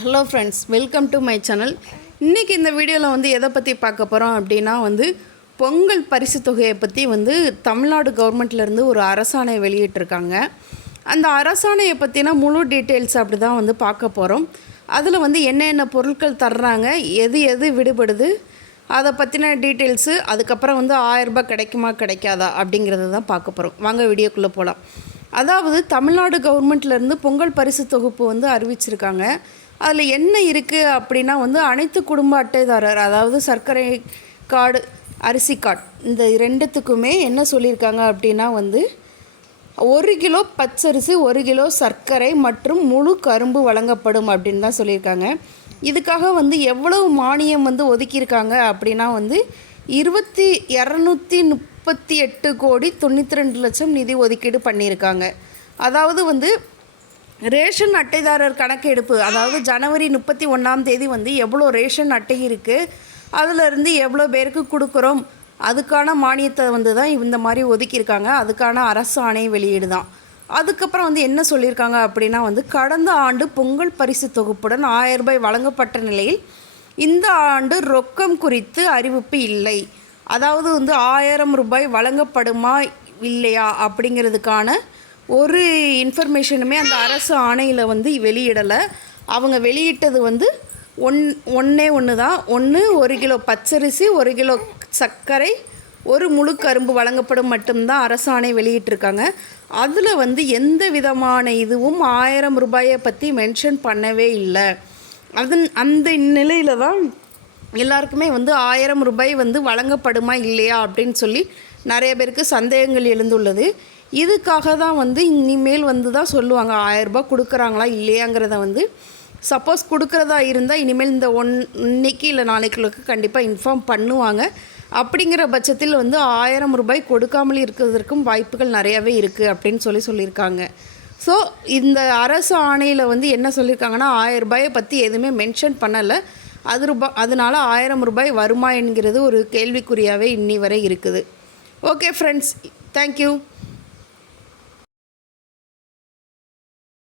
Hello friends welcome to my channel இன்றைக்கி இந்த வீடியோவில் வந்து எதை பற்றி பார்க்க போகிறோம் அப்படின்னா வந்து பொங்கல் பரிசு தொகையை பற்றி வந்து தமிழ்நாடு கவர்மெண்ட்லேருந்து ஒரு அரசாணை வெளியிட்டிருக்காங்க. அந்த அரசாணையை பற்றின முழு டீட்டெயில்ஸ் அப்படி தான் வந்து பார்க்க போகிறோம் அதில் வந்து என்னென்ன பொருட்கள் தர்றாங்க எது எது விடுபடுது அதை பற்றின டீட்டெயில்ஸு அதுக்கப்புறம் வந்து ஆயரரூபா கிடைக்குமா கிடைக்காதா அப்படிங்கிறத தான் பார்க்க போகிறோம் வாங்க வீடியோக்குள்ளே போகலாம் அதாவது தமிழ்நாடு கவர்மெண்ட்லேருந்து பொங்கல் பரிசு தொகுப்பு வந்து அறிவிச்சிருக்காங்க. அதில் என்ன இருக்குது அப்படின்னா வந்து அனைத்து குடும்ப அட்டைதாரர் அதாவது சர்க்கரை கார்டு அரிசி கார்டு இந்த ரெண்டுத்துக்குமே என்ன சொல்லியிருக்காங்க அப்படின்னா வந்து ஒரு கிலோ பச்சரிசி ஒரு கிலோ சர்க்கரை மற்றும் முழு கரும்பு வழங்கப்படும் அப்படின்னு தான் சொல்லியிருக்காங்க. இதுக்காக வந்து எவ்வளவு மானியம் வந்து ஒதுக்கியிருக்காங்க அப்படின்னா வந்து இருபத்தி இரநூத்தி முப்பத்தி எட்டு கோடி தொண்ணூற்றி ரெண்டு லட்சம் நிதி ஒதுக்கீடு பண்ணியிருக்காங்க. அதாவது வந்து ரேஷன் அட்டைதாரர் கணக்கெடுப்பு அதாவது ஜனவரி முப்பத்தி ஒன்றாம் தேதி வந்து எவ்வளோ ரேஷன் அட்டை இருக்குது அதிலிருந்து எவ்வளோ பேருக்கு கொடுக்குறோம் அதுக்கான மானியத்தை வந்து தான் இந்த மாதிரி ஒதுக்கியிருக்காங்க. அதுக்கான அரசு ஆணை வெளியீடு தான். அதுக்கப்புறம் வந்து என்ன சொல்லியிருக்காங்க அப்படின்னா வந்து கடந்த ஆண்டு பொங்கல் பரிசு தொகுப்புடன் ஆயிரம் ரூபாய் வழங்கப்பட்ட நிலையில் இந்த ஆண்டு ரொக்கம் குறித்து அறிவிப்பு இல்லை. அதாவது வந்து ஆயிரம் ரூபாய் வழங்கப்படுமா இல்லையா அப்படிங்கிறதுக்கான ஒரு இன்ஃபர்மேஷனுமே அந்த அரசு ஆணையில் வந்து வெளியிடலை. அவங்க வெளியிட்டது வந்து ஒன் ஒன்றே ஒன்று தான். ஒன்று ஒரு கிலோ பச்சரிசி ஒரு கிலோ சர்க்கரை ஒரு முழு கரும்பு வழங்கப்படும் மட்டும்தான் அரசாணை வெளியிட்டிருக்காங்க. அதில் வந்து எந்த விதமான இதுவும் ஆயிரம் ரூபாயை பற்றி மென்ஷன் பண்ணவே இல்லை. அதன் அந்த நிலையில் தான் எல்லாருக்குமே வந்து ஆயிரம் ரூபாய் வந்து வழங்கப்படுமா இல்லையா அப்படின்னு சொல்லி நிறைய பேருக்கு சந்தேகங்கள் எழுந்துள்ளது. இதுக்காக தான் வந்து இனிமேல் வந்து தான் சொல்லுவாங்க ஆயிரம் ரூபாய் கொடுக்குறாங்களா இல்லையாங்கிறத வந்து. சப்போஸ் கொடுக்குறதா இருந்தால் இனிமேல் இந்த ஒன் இன்னைக்கு இல்லை நாளைக்குள்ளுக்கு கண்டிப்பாக இன்ஃபார்ம் பண்ணுவாங்க. அப்படிங்கிற பட்சத்தில் வந்து ஆயிரம் ரூபாய் கொடுக்காமல் இருக்கிறதற்கும் வாய்ப்புகள் நிறையாவே இருக்குது அப்படின்னு சொல்லி சொல்லியிருக்காங்க. ஸோ இந்த அரசு ஆணையில் வந்து என்ன சொல்லியிருக்காங்கன்னா ஆயிரம் ரூபாயை பற்றி எதுவுமே மென்ஷன் பண்ணலை. அது ரூபா அதனால ஆயிரம் ரூபாய் வருமா என்கிறது ஒரு கேள்விக்குறியாகவே இன்னி வரை இருக்குது. Okay friends thank you